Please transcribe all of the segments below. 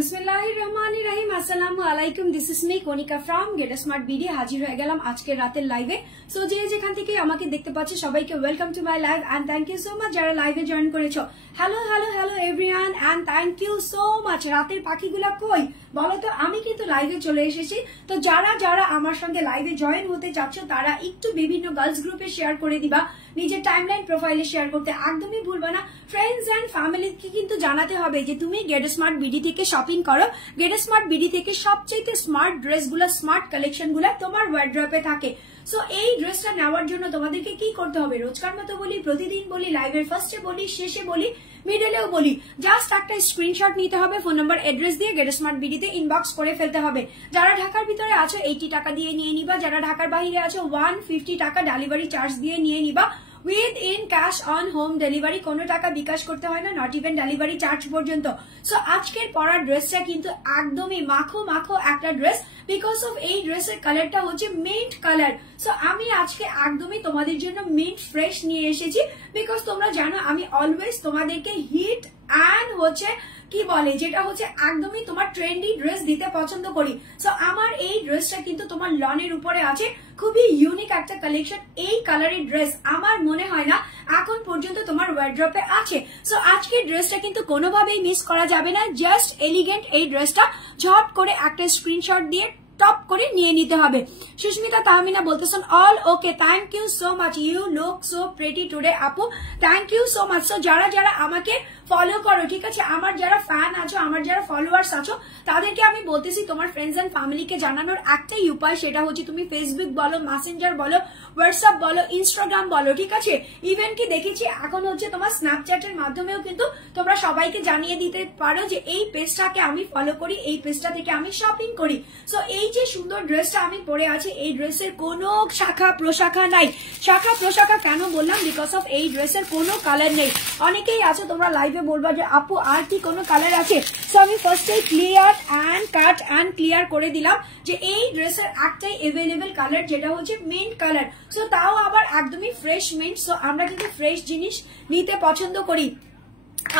বিসমিল্লাহিররহমানিররহিম। আসসালামু আলাইকুম। This is me Konika from get smart BD. হাজির হয়ে গেলাম আজকের রাতের লাইভে। সো যে যেখান থেকে আমাকে দেখতে পাচ্ছ সবাইকে welcome to my live and thank you so much যারা লাইভে জয়েন করেছো। Hello hello hello everyone and thank you so much. রাতের পাখিগুলা কই বলো তো? আমি কিন্তু লাইভে চলে এসেছি। তো যারা যারা আমার সঙ্গে লাইভে জয়েন হতে চাচ্ছ তারা একটু বিভিন্ন গার্লস গ্রুপে শেয়ার করে দিবা, নিজের টাইমলাইন প্রোফাইলে শেয়ার করতে একদমই ভুলবা না। ফ্রেন্ডস এন্ড ফ্যামিলিকে কিন্তু জানাতে হবে যে তুমি গেট স্মার্ট বিডি থেকে শপিং করো। গেট স্মার্ট বিডি থেকে সবচেয়ে স্মার্ট ড্রেসগুলো, স্মার্ট কালেকশন গুলা তোমার ওয়ার্ড্রপে থাকে। সো এই ড্রেসটা নেওয়ার জন্য তোমাদেরকে কি করতে হবে? রোজকার মতো বলি, প্রতিদিন বলি, লাইভের ফার্স্টে বলি, শেষে বলি, মিডলেও বলি, জাস্ট একটা স্ক্রিনশট নিতে হবে, ফোন নাম্বার অ্যাড্রেস দিয়ে গেট স্মার্ট বিডিতে ইনবক্স করে ফেলতে হবে। যারা ঢাকার ভিতরে আছো 80 টাকা দিয়ে নিয়ে নিবা, যারা ঢাকার বাইরে আছো 150 টাকা ডেলিভারি চার্জ দিয়ে নিয়ে নিবা with in cash on home delivery. কোনো টাকা বিকাশ করতে হয় না, নট ইভেন ডেলিভারি চার্জ পর্যন্ত। সো আজকের পরা ড্রেসটা কিন্তু একদমই মাখো মাখো একটা ড্রেস, বিকজ অফ এই ড্রেসের কালারটা হচ্ছে মিন্ট কালার। সো আমি আজকে একদমই তোমাদের জন্য মিন্ট ফ্রেশ নিয়ে এসেছি, বিকজ তোমরা জানো আমি অলওয়েজ তোমাদেরকে হিট অ্যান্ড হচ্ছে কি বলে যেটা হচ্ছে একদমই তোমার ট্রেন্ডি ড্রেস দিতে পছন্দ করি। সো আমার এই ড্রেসটা কিন্তু তোমার লনের উপরে আছে, খুবই ইউনিক একটা কালেকশন। এই কালারের ড্রেস আমার মনে হয় না এখন পর্যন্ত তোমার ওয়ার্ড্রপে আছে। সো আজকের ড্রেসটা কিন্তু কোনোভাবেই মিস করা যাবে না। জাস্ট এলিগেন্ট এই ড্রেসটা ঝট করে একটা স্ক্রিনশট দিয়ে টপ করে নিয়ে নিতে হবে। সুস্মিতা তাহমিনা বলতেছেন all okay, thank you so much, you look so pretty today আপু, thank you so much. So যারা যারা আমাকে ফলো করো, ঠিক আছে, আমার যারা ফ্যান আছো, আমার যারা ফলোয়ার্স আছো, তাদেরকে আমি বলতেছি তোমার ফ্রেন্ডস এন্ড ফ্যামিলিকে জানানোর একটাই উপায়, সেটা হচ্ছে তুমি ফেসবুক বলো, মেসেঞ্জার বলো, হোয়াটসঅ্যাপ বলো, ইনস্টাগ্রাম বলো, ঠিক আছে, ইভেন কি দেখেছি এখন হচ্ছে তোমার স্ন্যাপচ্যাটের মাধ্যমেও কিন্তু তোমরা সবাইকে জানিয়ে দিতে পারো যে এই পেজটাকে আমি ফলো করি, এই পেজটা থেকে আমি শপিং করি। সো এই যে সুন্দর ড্রেসটা আমি পরে আছি, এই ড্রেসের কোনো শাখা প্রশাখা নাই। শাখা প্রশাখা কেন বললাম? বিকজ অফ এই ড্রেসের কোনো কালার নেই। অনেকেই আছে তোমরা লাইভে বলবা যে আপু আর কি কোনো কালার আছে। সো আমি ফার্স্টে clear and cut and clear করে দিলাম যে এই ড্রেসের একটাই এভেলেবেল কালার, যেটা হচ্ছে মিন্ট কালার। সো তাও আবার একদমই ফ্রেশ মিন্ট। সো আমরা কিন্তু ফ্রেশ জিনিস নিতে পছন্দ করি।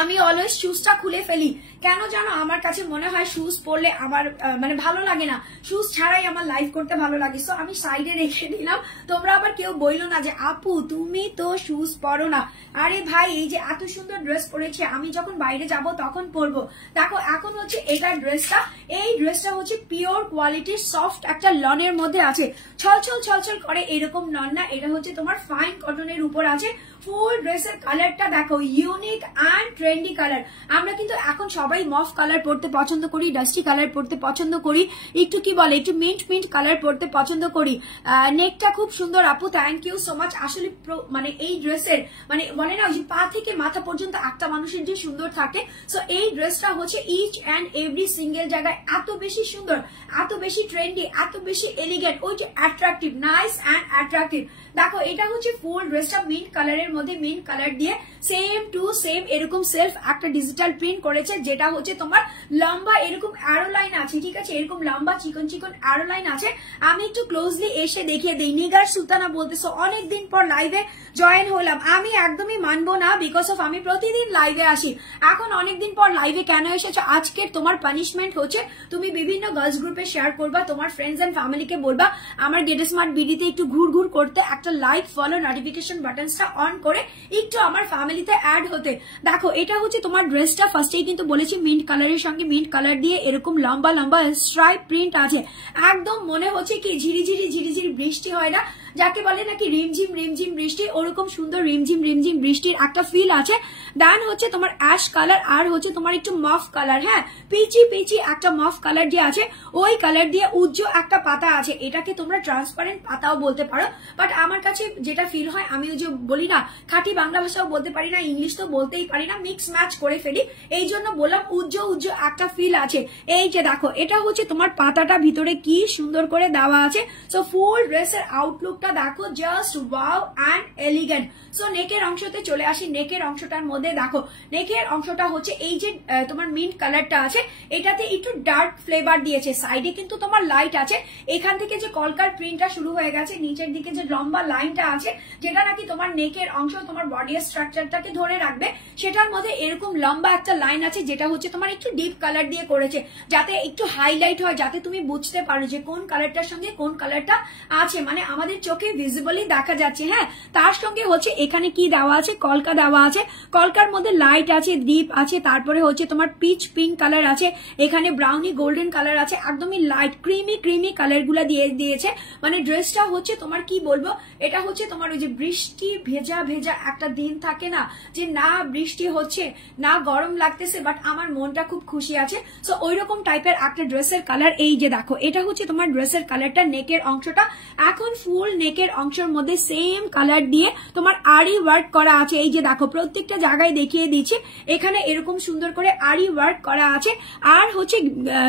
আমি অলওয়েজ শুজটা খুলে ফেলি, কেন জানো? আমার কাছে মনে হয় শুজ পরলে আমার মানে ভালো লাগে না, শুজ ছাড়াই আমার লাইভ করতে ভালো লাগে। সো আমি সাইডে রেখে দিলাম। তোমরা আবার কেউ বইলো না যে আপু তুমি তো শুজ পরো না। আরে ভাই, এই যে এত সুন্দর ড্রেস পরেছি, আমি যখন বাইরে যাব তখন পরবো। দেখো এখন হচ্ছে এটা ড্রেসটা, এই ড্রেসটা হচ্ছে পিওর কোয়ালিটির সফট একটা লনের মধ্যে আছে, ছলছল ছলছল করে এরকম লন না, এটা হচ্ছে তোমার ফাইন কটনের উপর আছে। ফুল ড্রেসের কালারটা দেখো, ইউনিক অ্যান্ড ট্রেন্ডি কালার। আমরা কিন্তু এখন সবাই মফ কালার পরতে পছন্দ করি, ডাস্টি কালার পরতে পছন্দ করি, একটু কি বলে একটু মিন্ট মিন্ট কালার পরতে পছন্দ করি। নেকটা খুব সুন্দর আপু, থ্যাংক ইউ সো মাচ। আসলে মানে এই ড্রেসের মানে বলে না যে পা থেকে মাথা পর্যন্ত একটা মানুষের যে সুন্দর থাকে, সো এই ড্রেসটা হচ্ছে ইচ অ্যান্ড এভরি সিঙ্গেল জায়গায় এত বেশি সুন্দর, এত বেশি ট্রেন্ডি, এত বেশি এলিগেন্ট, ওই যে অ্যাট্রাকটিভ, নাইস অ্যান্ড অ্যাট্রাকটিভ। দেখো এটা হচ্ছে ফুল ড্রেসটা মিন্ট কালারের মধ্যে, মিন্ট কালার দিয়ে সেম টু সেম এরকম সেলফ একটা ডিজিটাল প্রিন্ট করেছে, যেটা হচ্ছে তোমার লম্বা এরকম অ্যারো লাইন আছে, ঠিক আছে, এরকম লম্বা চিকন চিকন অ্যারো লাইন আছে। আমি একটু ক্লোজলি এসে দেখিয়ে দিই। নিগার সুলতানা বলতেছো অনেকদিন পর লাইভে জয়েন হলাম। আমি একদমই মানবো না, বিকজ অফ আমি প্রতিদিন লাইভে আসি। এখন অনেকদিন পর লাইভে কেন এসেছো? আজকের তোমার পানিশমেন্ট হচ্ছে তুমি বিভিন্ন গার্লস গ্রুপে শেয়ার করবা, তোমার ফ্রেন্ডস এন্ড ফ্যামিলিকে বলবা আমার গেট স্মার্ট বিডিতে একটু ঘুর ঘুর করতে, একটা লাইক ফলো নোটিফিকেশন বাটনসটা অন করে একটু আমার ফ্যামিলিতে অ্যাড হতে। দেখো এটা হচ্ছে তোমার ড্রেসটা, ফার্স্টেই কিন্তু বলেছি মিন্ট কালারের সঙ্গে মিন্ট কালার দিয়ে এরকম লম্বা লম্বা স্ট্রাইপ প্রিন্ট আছে। একদম মনে হচ্ছে কি ঝিরিঝিরি ঝিরিঝিরি বৃষ্টি হয় না, যাকে বলে নাকি রিমঝিম রিমঝিম বৃষ্টি, ওরকম সুন্দর রিমঝিম রিমঝিম বৃষ্টির একটা ফিল আছে। দেন হচ্ছে তোমার অ্যাশ কালার আর হচ্ছে তোমার একটু মফ কালার, হ্যাঁ পিচি পিচি একটা মফ কালার যে আছে, ওই কালার দিয়ে উজ্জ্বল একটা পাতা আছে। এটাকে তোমরা ট্রান্সপারেন্ট পাতাও বলতে পারো, বাট আমার কাছে যেটা ফিল হয়, আমি ওই যে বলি না খাঁটি বাংলা ভাষাও বলতে পারি না, ইংলিশ তো বলতেই পারি না, মিক্স ম্যাচ করে ফেলি, এই জন্য বললাম উজ্জ্বল উজ্জ্বল একটা ফিল আছে। এই যে দেখো এটা হচ্ছে তোমার পাতাটা ভিতরে কি সুন্দর করে দেওয়া আছে। সো ফুল ড্রেসের আউটলুকটা দেখো, just wow and elegant. So নেকের অংশতে চলে আসি। নেকের অংশটার মধ্যে দেখো, নেকের অংশটা হচ্ছে এই যে তোমার মিন্ট কালারটা আছে, এটাতে একটু ডার্ক ফ্লেভার দিয়েছে, সাইডে কিন্তু তোমার লাইট আছে। এখান থেকে যে কলকার প্রিন্টটা শুরু হয়ে গেছে, নিচের দিকে যে লম্বা লাইনটা আছে, যেটা নাকি তোমার নেকের অংশ, তোমার বডি স্ট্রাকচারটাকে ধরে রাখবে, সেটার মধ্যে এরকম লম্বা একটা লাইন আছে যেটা হচ্ছে তোমার একটু ডিপ কালার দিয়ে করেছে, যাতে একটু হাইলাইট হয়, যাতে তুমি বুঝতে পারো যে কোন কালারটার সঙ্গে কোন কালারটা আছে, মানে আমাদের চোখে ভিজিবলি দেখা যাচ্ছে। হ্যাঁ, তার সঙ্গে হচ্ছে এখানে কি দেওয়া আছে, কলকা দেওয়া আছে, কলকার মধ্যে লাইট আছে, ডিপ আছে, তারপরে হচ্ছে তোমার পিচ পিঙ্ক কালার আছে, এখানে ব্রাউনি গোল্ডেন কালার আছে, একদমই লাইট ক্রিমি কালার গুলা দিয়ে দিয়েছে। মানে ড্রেসটা হচ্ছে তোমার কি বলবো, এটা হচ্ছে তোমার ওই যে বৃষ্টি ভেজা ভেজা একটা দিন থাকে না, যে না বৃষ্টি হচ্ছে না গরম লাগতেছে, বাট আমার মনটা খুব খুশি আছে। সো ওইরকম টাইপের একটা ড্রেসের কালার। এই যে দেখো, এটা হচ্ছে তোমার ড্রেসের কালারটা, নেকের অংশটা এখন ফুল নেকের অংশের মধ্যে সেম কালার দিয়ে তোমার আরি ওয়ার্ক করা আছে। এই যে দেখো, প্রত্যেকটা জায়গায় দেখিয়ে দিচ্ছি, এখানে এরকম সুন্দর করে আরি ওয়ার্ক করা আছে। আর হচ্ছে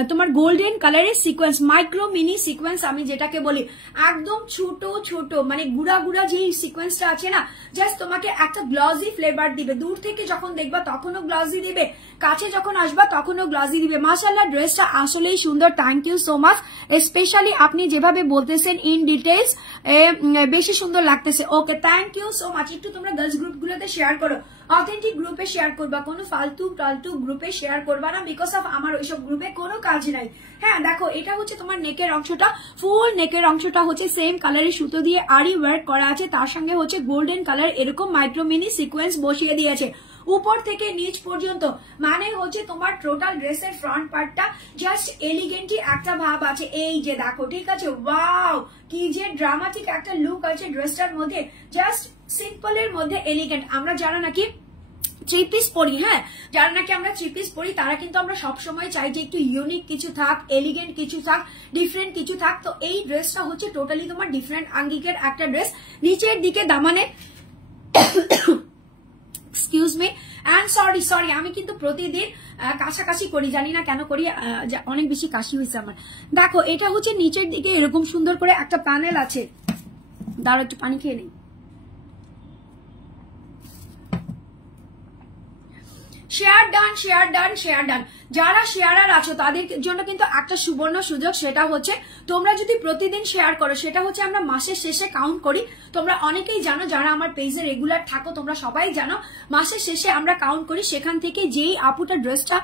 তোমার গোল্ডেন কালারের সিকোয়েন্স, মাইক্রো মিনি সিকোয়েন্স আমি যেটাকে বলি, একদম ছোট ছোট মানে গুড়া গুড়া যে সিকোয়েন্সটা আছে না, জাস্ট তোমাকে একটা গ্লজি ফ্লেভার দিবে। দূর থেকে যখন দেখবা তখনও গ্লজি দিবে, কাছে যখন আসবা তখনও গ্লজি দিবে। মাশাআল্লাহ, ড্রেসটা আসলেই সুন্দর। Thank you so much, specially আপনি যেভাবে বলতেছেন ইন ডিটেলস বেশি সুন্দর লাগতেছে। Okay, thank you so much. একটু তোমরা গার্লস গ্রুপ গুলোতে শেয়ার করো, অথেন্টিক গ্রুপে শেয়ার করবা, কোনো ফালতু টালতু গ্রুপে শেয়ার করবা না, বিকজ অফ আমার ওইসব গ্রুপে কোনো কাজ নাই। হ্যাঁ দেখো, এটা হচ্ছে তোমার নেকের অংশটা, ফুল নেকের অংশটা হচ্ছে সেম কালারের সুতো দিয়ে আরি ওয়ার্ক করা আছে, তার সঙ্গে হচ্ছে গোল্ডেন কালার এরকম মাইক্রো মিনি সিকোয়েন্স বসিয়ে দিয়েছে উপর থেকে নিচ পর্যন্ত। মানে হচ্ছে তোমার টোটাল ড্রেসের ফ্রন্ট পার্টটা জাস্ট এলিগেন্টই একটা ভাব আছে। এই যে দেখো, ঠিক আছে, ওয়াও কি যে ড্রামাটিক একটা লুক আছে ড্রেসটার মধ্যে, জাস্ট সিম্পলের মধ্যে এলিগেন্ট। আমরা যারা নাকি থ্রি পিস পরি, হ্যাঁ যারা নাকি আমরা থ্রি পিস পরি, তারা কিন্তু আমরা সবসময় চাই যে একটু ইউনিক কিছু থাক, এলিগেন্ট কিছু থাক, ডিফারেন্ট কিছু থাক। তো এই ড্রেসটা হচ্ছে টোটালি তোমার ডিফারেন্ট আঙ্গিকের একটা ড্রেস। নিচের দিকে দামানে এক্সকিউজ মি অ্যান্ড সরি আমি কিন্তু প্রতিদিন কাছাকাছি করি, জানি না কেন করি, অনেক বেশি কাশি হয়েছে আমার। দেখো, এটা হচ্ছে নিচের দিকে এরকম সুন্দর করে একটা প্যানেল আছে, দাঁড়াও একটু পানি খেয়ে নেই। Share done. যারা শেয়ারার আছো তাদের জন্য কিন্তু একটা সুবর্ণ সুযোগ, সেটা হচ্ছে তোমরা যদি প্রতিদিন শেয়ার করো, সেটা হচ্ছে আমরা মাসের শেষে কাউন্ট করি। তোমরা অনেকেই জানো, যারা আমার পেজে রেগুলার থাকো তোমরা সবাই জানো, মাসের শেষে আমরা কাউন্ট করি, সেখান থেকে যেই আপুটা ড্রেসটা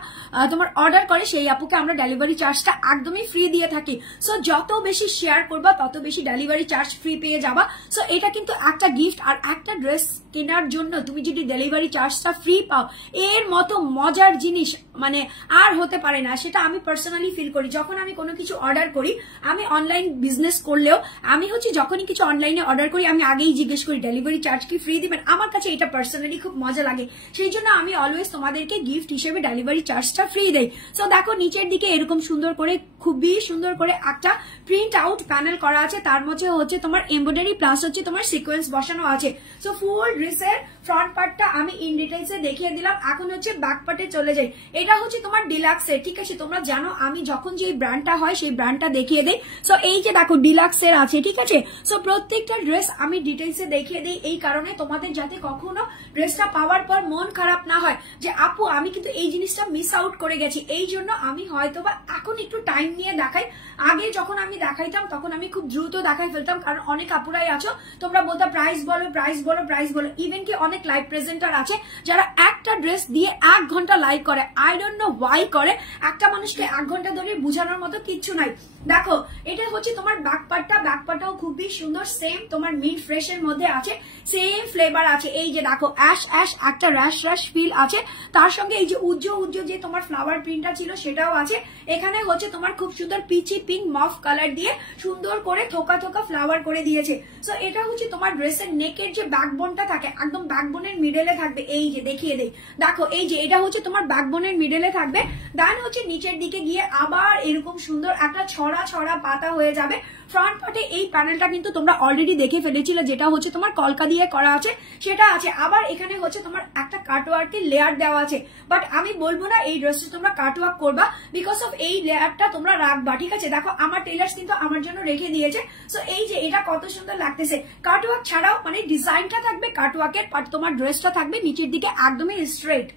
তোমার অর্ডার করে সেই আপুকে আমরা ডেলিভারি চার্জটা একদমই ফ্রি দিয়ে থাকি। সো যত বেশি শেয়ার করবা তত বেশি ডেলিভারি চার্জ ফ্রি পেয়ে যাবা। সো এটা কিন্তু একটা গিফট, আর একটা ড্রেস কেনার জন্য তুমি যদি ডেলিভারি চার্জটা ফ্রি পাও, এর মতো মজার জিনিস মানে আর হতে পারে না। সেটা আমি পার্সোনালি ফিল করি। যখন আমি কোনো কিছু অর্ডার করি, আমি অনলাইন বিজনেস করলেও আমি হচ্ছে যখনই কিছু অনলাইনে অর্ডার করি, আমি আগেই জিজ্ঞেস করি ডেলিভারি চার্জ কি ফ্রি দিবেন। আমার কাছে এটা পার্সোনালি খুব মজা লাগে, সেই জন্য আমি অলওয়েজ তোমাদেরকে গিফট হিসেবে ডেলিভারি চার্জটা ফ্রি দেই। সো দেখো, নিচের দিকে এরকম সুন্দর করে, খুবই সুন্দর করে একটা প্রিন্ট আউট প্যানেল করা আছে, তার মধ্যে হচ্ছে তোমার এমব্রয়ডারি প্লাস হচ্ছে তোমার সিকোয়েন্স বসানো আছে। সো ফুল ড্রেসের ফ্রন্ট পার্টটা আমি ইন ডিটেইলসে দেখিয়ে দিলাম। এখন হচ্ছে ব্যাক পার্টে চলে যাই। এটা হচ্ছে তোমার ডিলাক্সের, ঠিক আছে, তোমরা জানো আমি যখন যে ব্র্যান্ডটা হয় সেই ব্র্যান্ডটা দেখিয়ে দেই। সো এই যে দেখো, ডিলাক্সের আছে, ঠিক আছে। সো প্রত্যেকটা ড্রেস আমি ডিটেইলসে দেখিয়ে দিই, এই কারণে তোমাদের যাতে কখনো ড্রেসটা পাওয়ার পর মন খারাপ না হয় যে আপু আমি কিন্তু এই জিনিসটা মিস আউট করে গেছি। এই জন্য আমি হয়তোবা এখন একটু টাইম নিয়ে দেখাই। আগে যখন আমি দেখাইতাম তখন আমি খুব দ্রুত দেখাই ফেলতাম, কারণ অনেক আপুরাই আছো তোমরা বলতে প্রাইস বলো। ইভেন কি অনেক লাইভ প্রেজেন্টার আছে যারা একটা ড্রেস দিয়ে 1 ঘন্টা লাইভ করে। আই ডোন্ট নো ওয়াই করে। একটা মানুষকে 1 ঘন্টা ধরে বোঝানোর মতো কিচ্ছু নাই। দেখো, এটা হচ্ছে তোমার ব্যাক পার্টটাও খুবই সুন্দর, সেম তোমার মিড ফ্রেশ এর মধ্যে আছে, সেম ফ্লেভার আছে। এই যে দেখো, অ্যাশ একটা র্যাশ ফিল আছে, তার সঙ্গে এই যে উজ্জ্বল যে তোমার ফ্লাওয়ার প্রিন্টটা ছিল সেটাও আছে। এখানে হচ্ছে তোমার খুব সুন্দর পিচি পিঙ্ক মফ কালার দিয়ে সুন্দর করে থোকা ফ্লাওয়ার করে দিয়েছে। সো এটা হচ্ছে তোমার ড্রেসের নেকের যে ব্যাকবোনটা থাকে, একদম ব্যাকবোনের মিডলে থাকবে। এই যে দেখিয়ে দেই, দেখো এই যে এটা হচ্ছে তোমার ব্যাকবোনের মিডলে থাকবে। দেন হচ্ছে নিচের দিকে গিয়ে আবার এরকম সুন্দর একটা ছড়া পাতা হয়ে যাবে। ফ্রন্ট পার্টে এই প্যানেলটা কিন্তু তোমরা অলরেডি দেখে ফেলেছিলে, যেটা হচ্ছে তোমার কলকা দিয়ে করা আছে, সেটা আছে। আবার এখানে হচ্ছে তোমার একটা কাটওয়ার্কের লেয়ার দেওয়া আছে, বাট আমি বলবো না এই ড্রেসটা তোমরা কাটওয়ার্ক করবা, বিকজ অফ এই লেয়ারটা তোমরা রাখবা, ঠিক আছে। দেখো, আমার টেলার্স কিন্তু আমার জন্য রেখে দিয়েছে। সো এই যে এটা কত সুন্দর লাগতেছে। কাটওয়ার্ক ছাড়াও মানে ডিজাইনটা থাকবে কাটওয়ার্কের, বাট তোমার ড্রেসটা থাকবে নিচের দিকে একদমই স্ট্রেট।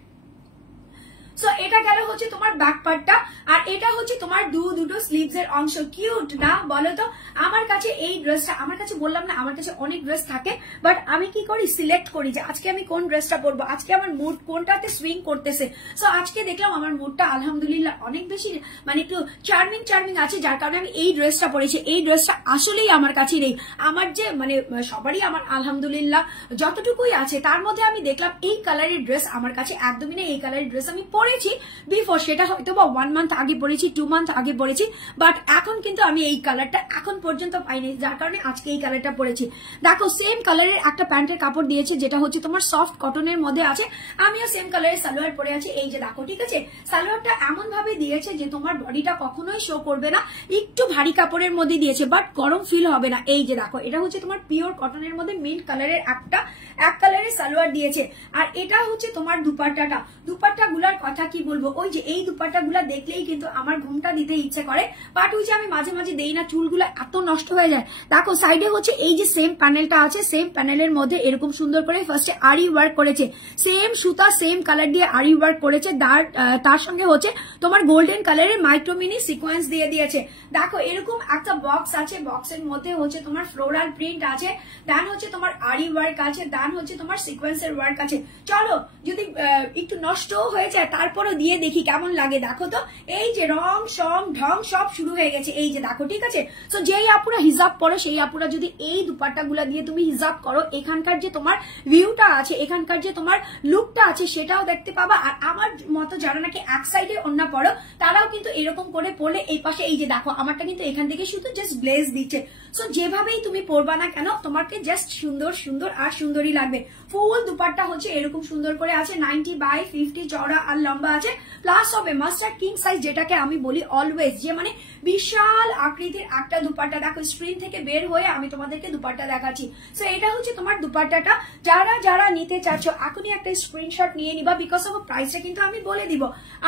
সো এটা গেল হচ্ছে তোমার ব্যাক পার্টটা, আর এটা হচ্ছে তোমার দুটো স্লিভস এর অংশ। কিউট না বলো তো? আমার কাছে এই ড্রেসটা, আমার কাছে বললাম না আমার কাছে অনেক ড্রেস থাকে, বাট আমি কি করি সিলেক্ট করি যে আজকে আমি কোন ড্রেসটা পরবো, আজকে আমার মুড কোনটাতে সুইং করতেছে। সো আজকে দেখলাম আমার মুডটা আলহামদুলিল্লাহ অনেক বেশি মানে একটু চার্মিং আছে, যার কারণে আমি এই ড্রেসটা পরেছি। এই ড্রেসটা আসলেই আমার কাছে নেই, আমার যে মানে সবারই আমার আলহামদুলিল্লাহ যতটুকুই আছে তার মধ্যে আমি দেখলাম এই কালারের ড্রেস আমার কাছে একদমই নেই। এই কালারের ড্রেস আমি পরেছি বিফোর, সেটা হয়তো বা 1 মান্থ আগে পরেছি, 2 মান্থ আগে পরেছি, বাট এখন কিন্তু আমি এই কালারটা এখন পর্যন্ত পাইনি, যার কারণে আজকে এই কালারটা পরেছি। দেখো সেম কালারের একটা প্যান্টের কাপড় দিয়েছে যেটা হচ্ছে তোমার সফট কটনের মধ্যে আছে, আমিও সেম কালারের সালোয়ার পরে আছি। এই যে দেখো, ঠিক আছে, সালোয়ারটা এমন ভাবে দিয়েছে যে তোমার বডিটা কখনোই শো করবে না, একটু ভারী কাপড়ের মধ্যে দিয়েছে বাট গরম ফিল হবে না। এই যে দেখো, এটা হচ্ছে তোমার পিওর কটনের মধ্যে মিন্ট কালারের এক কালারের সালোয়ার দিয়েছে। আর এটা হচ্ছে তোমার দুপাট্টাটা। দুপাট্টা গুলার কথা কি বলবো, ওই যে এই দুপাট্টা গুলা দেখলেই কিন্তু আমার ঘুমটা দিতে ইচ্ছে করে, বাট ওই যে আমি মাঝে মাঝে দেই না, চুলগুলো এত নষ্ট হয়ে যায়। দেখো সাইডে হচ্ছে এই যে সেম প্যানেলটা আছে, সেম প্যানেলের মধ্যে এরকম সুন্দর করে ফার্স্টে আরি ওয়ার্ক করেছে, সেম সুতা সেম কালার দিয়ে আরি ওয়ার্ক করেছে, তার সঙ্গে হচ্ছে তোমার গোল্ডেন কালারের মাইক্রো মিনি সিকোয়েন্স দিয়ে দিয়েছে। দেখো এরকম একটা বক্স আছে, বক্সের মধ্যে হচ্ছে তোমার ফ্লোরাল প্রিন্ট আছে, দেন হচ্ছে তোমার আরি ওয়ার্ক আছে, দেন হচ্ছে তোমার সিকোয়েন্সের ওয়ার্ক আছে। চলো যদি একটু নষ্ট হয়ে যায় তারপরে দিয়ে দেখি কেমন লাগে। দেখো তো এই যে রং সং ঢং সব শুরু হয়ে গেছে। এই যে দেখো, ঠিক আছে, তো যেই আপুরা হিজাব পরো সেই আপুরা যদি এই দুপাট্টা গুলা দিয়ে তুমি হিজাব করো, এখানকার যে তোমার ভিউটা আছে, এখানকার যে তোমার লুকটা আছে সেটাও দেখতে পাবা। আর আমার মতো যারা নাকি এক সাইডে ওড়না পরো তারাও কিন্তু এরকম করে পরলে এই পাশে এই যে দেখো আমারটা কিন্তু এখান থেকে শুধু জাস্ট ব্লেজ দিচ্ছে। সো যেভাবেই তুমি পরবা না কেন তোমাকে জাস্ট সুন্দর সুন্দর আর সুন্দরই লাগবে। ফুল দুপাট্টা হচ্ছে এরকম সুন্দর করে আছে, 90/50 চওড়া আর লম্বা আছে, প্লাস হবে মাস্টার্ড কিং সাইজ, যেটাকে আমি বলি অলওয়েজ যে মানে বিশাল আকৃতির একটা দুপাট্টা। দেখো স্ক্রিন থেকে বের হয়ে আমি তোমাদেরকে দুপাট্টা দেখাচ্ছি। সো এটা হচ্ছে তোমার দুপাট্টাটা। যারা নিতে চাচ্ছ এখনই একটা স্ক্রিনশট নিয়ে নিবা, বিকজ অফ প্রাইসটা কিন্তু আমি বলে দিব।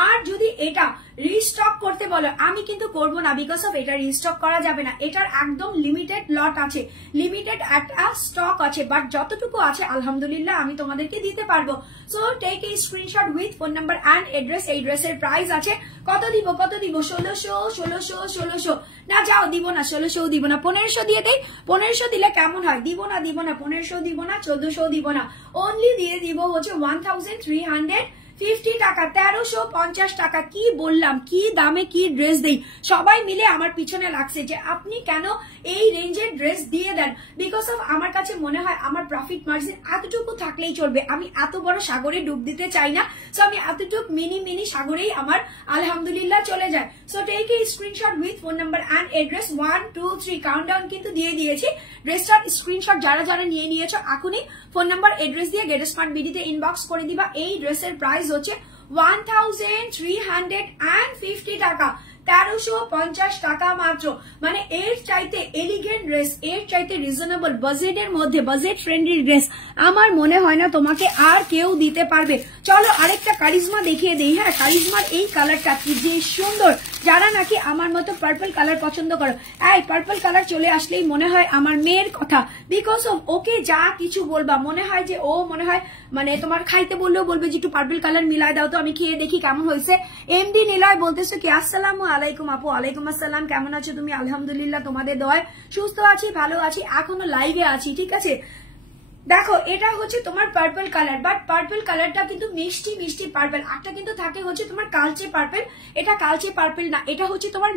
আর যদি এটা রিস্টক করতে বলো আমি কিন্তু করবো না, বিকজ অফ এটা রিস্টক করা যাবে না, এটার একদম লিমিটেড লট আছে, লিমিটেড একটা স্টক আছে, বাট যতটুকু আছে আলহামদুলিল্লাহ আমি তোমাদেরকে দিতে পারবো। সো টেক এই screenshot with phone number and address. এই ড্রেসের প্রাইস আছে কত দিব 1600 না, যাও দিব না, 1600 দিব না, 1500 দিয়ে দেই। 1500 দিলে কেমন হয়? দিব না 1500 দিব না, 1400 দিব না, অনলি দিয়ে দিব হচ্ছে 1350 টাকা, 1350 টাকা। কি বললাম, কি দামে কি ড্রেস দেই। সবাই মিলে আমার পিছনে লাগছে যে আপনি কেন এই রেঞ্জের ড্রেস দিয়ে দেন, বিকজ অফ আমার কাছে মনে হয় আমার প্রফিট মার্জিন এতটুকু থাকলেই চলবে। আমি এত বড় সাগরে ডুব দিতে চাই না, সো আমি এতটুকু মিনি সাগরেই আমার আলহামদুলিল্লাহ চলে যায়। So take a screenshot with phone number and address. 1 2 3 countdown কিন্তু দিয়ে দিয়েছি। ড্রেসটার স্ক্রিনশট যারা নিয়ে নিয়েছো এখনই ফোন নাম্বার এড্রেস দিয়ে গেট স্মার্ট বিডিতে ইনবক্স করে দিবা। এই ড্রেসের প্রাইস হচ্ছে 1350 টাকা, 1350 টাকা মাত্র। মানে এর চাইতে এলিগেন্ট ড্রেস, এর চাইতে রিজনেবল বাজেটের মধ্যে বাজেট ফ্রেন্ডলি ড্রেস আমার মনে হয় না তোমাকে আর কেউ দিতে পারবে। চলো আরেকটা কারিজমা দেখিয়ে দেই। হ্যাঁ, কারিজমার এই কালারটা কি যে সুন্দর। যারা নাকি আমার মতো পার্পল কালার পছন্দ করো, এই পার্পল কালার চলে আসলেই মনে হয় আমার মেয়ের কথা, বিকজ অফ ওকে যা কিছু বলবা মনে হয় যে ও মনে হয় মানে তোমার খাইতে বললেও বলবে যে একটু পার্পল কালার মিলাই দাও তো, আমি খেয়ে দেখি কেমন হয়েছে। এমডি নিলয় বলতেছে কি আসসালামু আলাইকুম আপু। ওয়ালাইকুম আসসালাম, কেমন আছো তুমি? আলহামদুলিল্লাহ তোমাদের দোয়ায় সুস্থ আছি, ভালো আছি, এখনো লাইভে আছি, ঠিক আছে। দেখো এটা হচ্ছে তোমার পার্পল কালার, বাট পার্পল কালারটা কিন্তু মিষ্টি পার্পল। একটা কিন্তু থাকে হচ্ছে তোমার কালচে পার্পল, এটা কালচে পার্পল না, এটা হচ্ছে তোমার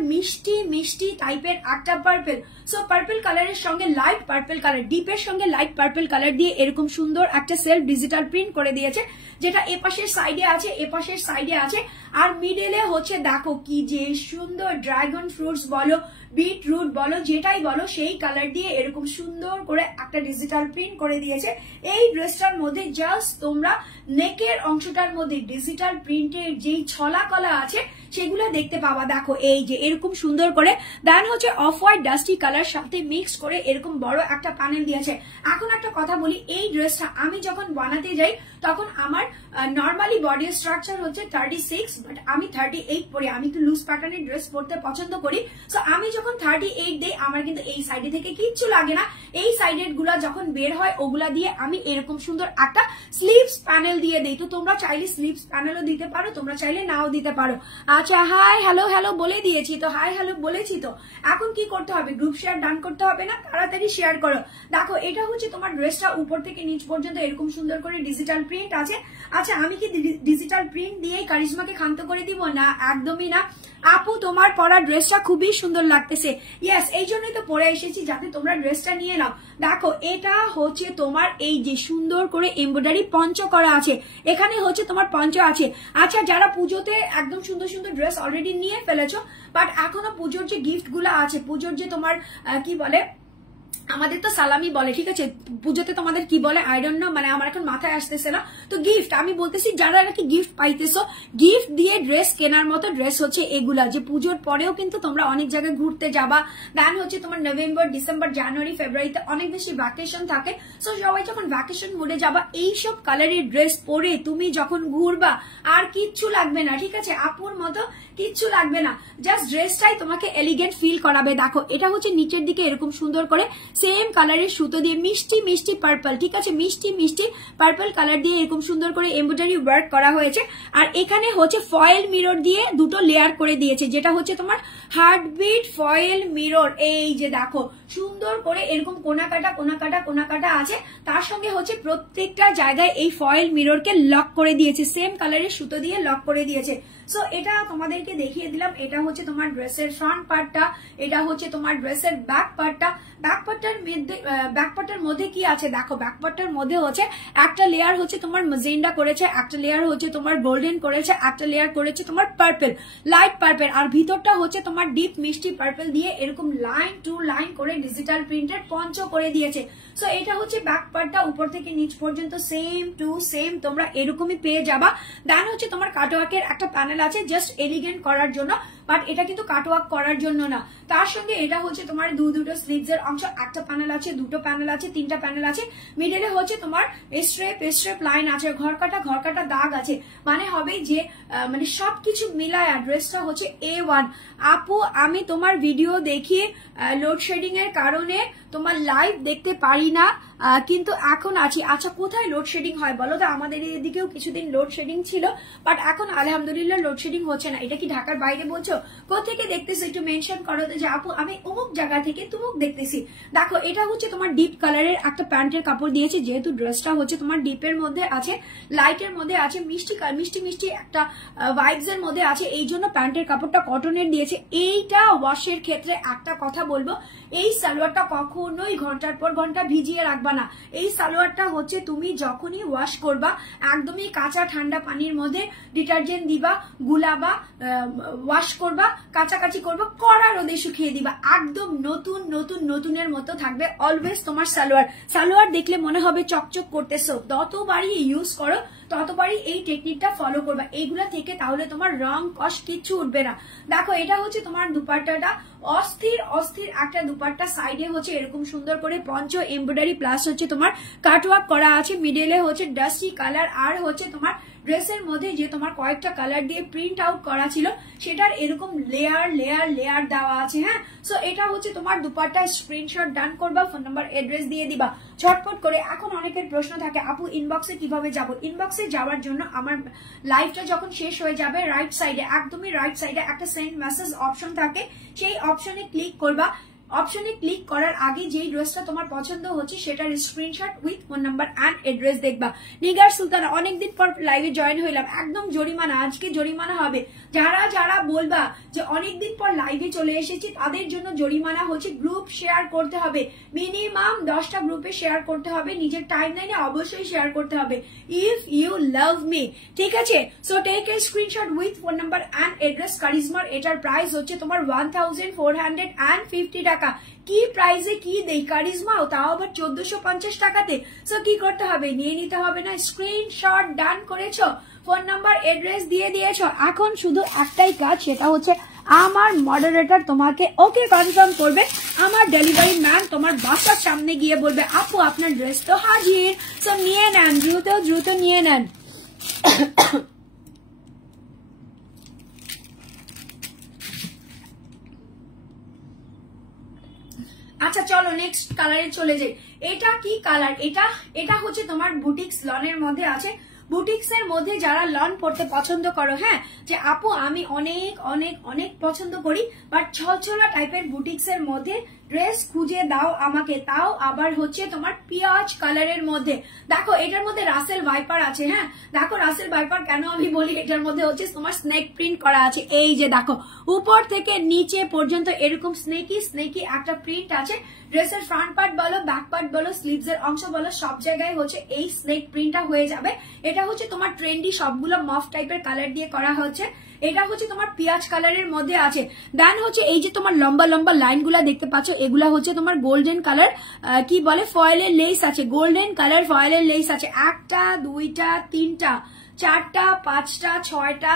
মিষ্টি টাইপের একটা পার্পল। সো পার্পল কালারের সঙ্গে লাইট পার্পল কালার, ডিপের সঙ্গে লাইট পার্পল কালার দিয়ে এরকম সুন্দর একটা সেলফ ডিজিটাল প্রিন্ট করে দিয়েছে, যেটা এপাশের সাইডে আছে, এপাশের সাইডে আছে। আর মিডলে হচ্ছে দেখো কি যে সুন্দর ড্রাগন ফ্রুটস বলো, বিটরুট বলো, যেটাই বলো সেই কালার দিয়ে এরকম সুন্দর করে একটা ডিজিটাল প্রিন্ট করে দিয়েছে। এই ড্রেসটার মধ্যে জাস্ট তোমরা নেকের অংশটার মধ্যে ডিজিটাল প্রিন্টের যেই ছলা কলা আছে সেগুলো দেখতে পাবা। দেখো এই যে এরকম সুন্দর করে, দেন হচ্ছে অফ হোয়াইট ডাস্টি কালার সাথে মিক্স করে এরকম বড় একটা প্যানেল দিয়েছে। এখন একটা কথা বলি, এই ড্রেসটা আমি যখন বানাতে যাই তখন আমার নর্মালি বডি স্ট্রাকচার হচ্ছে 36, বাট আমি 38 পরি, আমি একটু লুজ প্যাটার্নের ড্রেস পরতে পছন্দ করি। সো আমি যখন 38 দেই আমার কিন্তু এই সাইডে থেকে কিচ্ছু লাগে না, এই সাইডের গুলা যখন বের হয় ওগুলা গুলা দিয়ে আমি এরকম সুন্দর একটা স্লিভস প্যানেল দিয়ে দেই। তো তোমরা চাইলে স্লিভস প্যানেলও দিতে পারো, তোমরা চাইলে নাও দিতে পারো। আচ্ছা, হাই হ্যালো হ্যালো বলে দিয়েছি তো, হাই হ্যালো বলেছি তো, এখন কি করতে হবে? গ্রুপ শেয়ার ডান করতে হবে না? তাড়াতাড়ি শেয়ার করো। দেখো এটা হচ্ছে তোমার ড্রেসটা উপর থেকে নিচ পর্যন্ত এরকম সুন্দর করে ডিজিটাল প্রিন্ট আছে। আচ্ছা, আমি কি ডিজিটাল প্রিন্ট দিয়েই কারিশমাকে ক্ষান্ত করে দিব? না, একদমই না আপু, তোমার পরা ড্রেসটা খুবই সুন্দর লাগতেছে। ইয়েস, এই জন্যই তো পরে এসেছি যাতে তোমরা ড্রেসটা নিয়ে নাও। দেখো এটা হচ্ছে তোমার এই যে সুন্দর করে এমব্রয়ডারি পঞ্চ করা আছে, এখানে হচ্ছে তোমার পঞ্চ আছে। আচ্ছা, যারা পুজোতে একদম সুন্দর সুন্দর ড্রেস অলরেডি নিয়ে ফেলেছো, বাট এখনো পুজোর যে গিফট গুলা আছে, পুজোর যে তোমার কি বলে, আমাদের তো সালামি বলে, ঠিক আছে, পুজোতে তোমাদের কি বলে আই ডোন্ট নো, মানে আমার এখন মাথায় আসতেছে না। তো গিফট আমি বলতেছি, যারা নাকি গিফট পাইতেছো, গিফট দিয়ে ড্রেস কেনার মতো ড্রেস হচ্ছে এগুলা, যে পুজোর পরেও কিন্তু তোমরা অনেক জায়গায় ঘুরতে যাবা। দেন হচ্ছে তোমার নভেম্বর, ডিসেম্বর, জানুয়ারি, ফেব্রুয়ারিতে অনেক বেশি ভ্যাকেশন থাকে। সো সবাই যখন ভ্যাকেশন মুডে যাবা, এইসব কালারের ড্রেস পরে তুমি যখন ঘুরবা, আর কিচ্ছু লাগবে না, ঠিক আছে, আপুর মতো কিচ্ছু লাগবে না, জাস্ট ড্রেসটাই তোমাকে এলিগেন্ট ফিল করাবে। দেখো এটা হচ্ছে নিচের দিকে এরকম সুন্দর করে সেম কালারের সুতো দিয়ে মিষ্টি মিষ্টি পার্পল, ঠিক আছে, মিষ্টি মিষ্টি পার্পল কালার দিয়ে এরকম সুন্দর করে এমব্রয়ডারি ওয়ার্ক করা হয়েছে। আর এখানে হচ্ছে ফয়েল মিরর দিয়ে দুটো লেয়ার করে দিয়েছে, যেটা হচ্ছে তোমার হার্টবিট ফয়েল মিরর। এই যে দেখো সুন্দর করে এরকম কোনা কাটা কোনা কাটা কোনা কাটা আছে, তার সঙ্গে হচ্ছে প্রত্যেকটা জায়গায় এই ফয়েল মিররকে লক করে দিয়েছে, সেম কালারের সুতো দিয়ে লক করে দিয়েছে। সো এটা তোমাদেরকে দেখিয়ে দিলাম। এটা হচ্ছে তোমার ড্রেসের ফ্রন্ট পার্টটা, এটা হচ্ছে তোমার ড্রেসের ব্যাক পার্টটা। ব্যাক পার্টের মধ্যে কি আছে দেখো, ব্যাক পার্টের মধ্যে হচ্ছে একটা লেয়ার হচ্ছে তোমার ম্যাজেন্ডা করেছে, একটা লেয়ার হচ্ছে তোমার গোল্ডেন করেছে, একটা লেয়ার করেছে তোমার পার্পল, লাইট পার্পল, আর ভিতরটা হচ্ছে তোমার ডিপ মিষ্টি পার্পল দিয়ে এরকম লাইন টু লাইন করে ডিজিটাল প্রিন্টেড পঞ্চ করে দিয়েছে। সো এটা হচ্ছে ব্যাক পার্টটা, উপর থেকে নিচ পর্যন্ত সেম টু সেম তোমরা এরকমই পেয়ে যাবা। দেন হচ্ছে তোমার কাটওয়ার্কের একটা প্যানেল আছে জাস্ট এলিগেন্ট করার জন্য, বাট এটা কিন্তু কাটওয়ার্ক করার জন্য না। তার সঙ্গে এটা হচ্ছে তোমার দুটো স্লিভস এর অংশ, একটা প্যানেল আছে, দুটো প্যানেল আছে, তিনটা প্যানেল আছে, মিডলে হচ্ছে তোমার স্ট্রেপ লাইন আছে, ঘর কাটা দাগ আছে, মানে হবে যে মানে সবকিছু মিলায় ড্রেসটা হচ্ছে A1। আপু আমি তোমার ভিডিও দেখি লোডশেডিং এর কারণে তোমার লাইভ দেখতে পারি না, কিন্তু এখন আছি। আচ্ছা, কোথায় লোডশেডিং হয় বলো তো? আমাদের এদিকেও কিছুদিন লোডশেডিং ছিল, বাট এখন আলহামদুলিল্লাহ লোডশেডিং হচ্ছে না। এটা কি ঢাকার বাইরে বলছো? কোথেকে দেখতেছো একটু মেনশন করো তো, যে আপু আমি অমুক জায়গা থেকে তুমুক দেখতেছি। দেখো এটা হচ্ছে তোমার ডিপ কালারের একটা প্যান্টের কাপড় দিয়েছে, যেহেতু ড্রেসটা হচ্ছে তোমার ডিপের মধ্যে আছে, লাইটের মধ্যে আছে, মিষ্টি মিষ্টি একটা ভাইবস এর মধ্যে আছে, এই জন্য প্যান্টের কাপড়টা কটনের দিয়েছে। এইটা ওয়াশের ক্ষেত্রে একটা কথা বলবো, এই সালোয়ারটা কখনোই ঘন্টার পর ঘন্টা ভিজিয়ে রাখবা না। এই সালোয়ারটা হচ্ছে তুমি যখনই ওয়াশ করবা, একদমই কাঁচা ঠান্ডা পানির মধ্যে ডিটারজেন্ট দিবা, গুলাবা, ওয়াশ করবা, কাচাকাচি করবা, কড়া রোদে শুকিয়ে দিবা, একদম নতুন নতুন নতুনের মতো থাকবে অলওয়েজ তোমার সালোয়ার দেখলে মনে হবে চকচক করতেছো। যতবারই ইউজ করো ততবারই এই টেকনিকটা ফলো করবা এইগুলা থেকে, তাহলে তোমার রং কষ কিচ্ছু উঠবে না। দেখো এটা হচ্ছে তোমার দুপাট্টাটা, অস্থির অস্থির একটা দুপাট্টা, সাইডে হচ্ছে এরকম সুন্দর করে পঞ্চ এমব্রয়ডারি প্লাস হচ্ছে তোমার কাটওয়ার্ক করা আছে, মিডলে হচ্ছে ডাস্টি কালার, আর হচ্ছে তোমার ড্রেসের মধ্যে যে তোমার কয়েকটা কালার দিয়ে প্রিন্ট আউট করা ছিল সেটার এরকম লেয়ার লেয়ার লেয়ার দেওয়া আছে। হ্যাঁ, সো এটা হচ্ছে তোমার দুপাট্টা, স্ক্রিনশট ডান করবা, ফোন নাম্বার এড্রেস দিয়ে দিবা ঝটপট করে। এখন অনেকের প্রশ্ন থাকে আপু ইনবক্সে কিভাবে যাব? ইনবক্সে যাওয়ার জন্য আমার লাইভটা যখন শেষ হয়ে যাবে, রাইট সাইডে, একদমই রাইট সাইডে একটা সেন্ড মেসেজ অপশন থাকে, সেই অপশনে ক্লিক করবা। অপশনে ক্লিক করার আগে যেই ড্রেসটা তোমার পছন্দ হচ্ছে সেটার screenshot with phone number and address দেখবা। নিগার সুলতানা, অনেকদিন পর লাইভে জয়েন হইলাম, একদম জরিমানা, আজকে জরিমানা হবে। যারা যারা বলবা যে অনেকদিন পর লাইভে চলে এসেছি, তাদের জন্য জরিমানা হচ্ছে গ্রুপ শেয়ার করতে হবে, মিনিমাম 10টা গ্রুপে শেয়ার করতে হবে, নিজের টাইম লাইনে অবশ্যই শেয়ার করতে হবে, ইফ ইউ লাভ মি, ঠিক আছে? So take a screenshot with phone number and address. কারিজমার এটার প্রাইস হচ্ছে তোমার 1450 টাকা। কি প্রাইসে কি দেই কারিজমাও, তাও আবার 1450 টাকাতে। সো কি করতে হবে, নিয়ে নিতে হবে না? স্ক্রিনশট ডান করেছো, ফোন নাম্বার এড্রেস দিয়ে দিয়েছো, এখন শুধু একটাই কাজ, সেটা হচ্ছে আমার মডারেটর তোমাকে ওকে কনফার্ম করবে, আমার ডেলিভারি ম্যান তোমার বাসার সামনে গিয়ে বলবে আপু আপনার ড্রেস তো হাজির। সো নিয়ে নেন, দ্রুত নিয়ে নেন। আচ্ছা চলো নেক্সট কালারে চলে যাই। এটা কি কালার? এটা হচ্ছে তোমার বুটিক্স লনের মধ্যে আছে। বুটিক্স এর মধ্যে যারা লন পড়তে পছন্দ করো, হ্যাঁ, যে আপু আমি অনেক অনেক অনেক পছন্দ করি বাট ছলছলা টাইপের বুটিক্স এর মধ্যে ড্রেস খুঁজে দাও আমাকে, তাও আবার হচ্ছে তোমার পিয়াজ কালারের মধ্যে। দেখো এটার মধ্যে রাসেল ভাইপার আছে, হ্যাঁ দেখো রাসেল ভাইপার কেন আমি বলি, এটার মধ্যে হচ্ছে তোমার স্নেক প্রিন্ট করা আছে। এই যে দেখো উপর থেকে নিচে পর্যন্ত এরকম স্নেকি একটা প্রিন্ট আছে। ড্রেসের ফ্রন্ট পার্ট বলো, ব্যাক পার্ট বলো, স্লিভস এর অংশ বলো, সব জায়গায় হচ্ছে এই স্নেক প্রিন্টটা হয়ে যাবে। এটা হচ্ছে তোমার ট্রেন্ডি সবগুলো মফ টাইপের কালার দিয়ে করা হচ্ছে। এটা হচ্ছে তোমার পিয়াজ কালারের মধ্যে আছে। দেন হচ্ছে এই যে তোমার লম্বা লম্বা লাইন গুলা দেখতে পাচ্ছ, এগুলা হচ্ছে তোমার গোল্ডেন কালার কি বলে ফয়েলের লেস আছে, গোল্ডেন কালার ফয়েলের লেস আছে। 1টা 2টা 3টা 4টা 5টা 6টা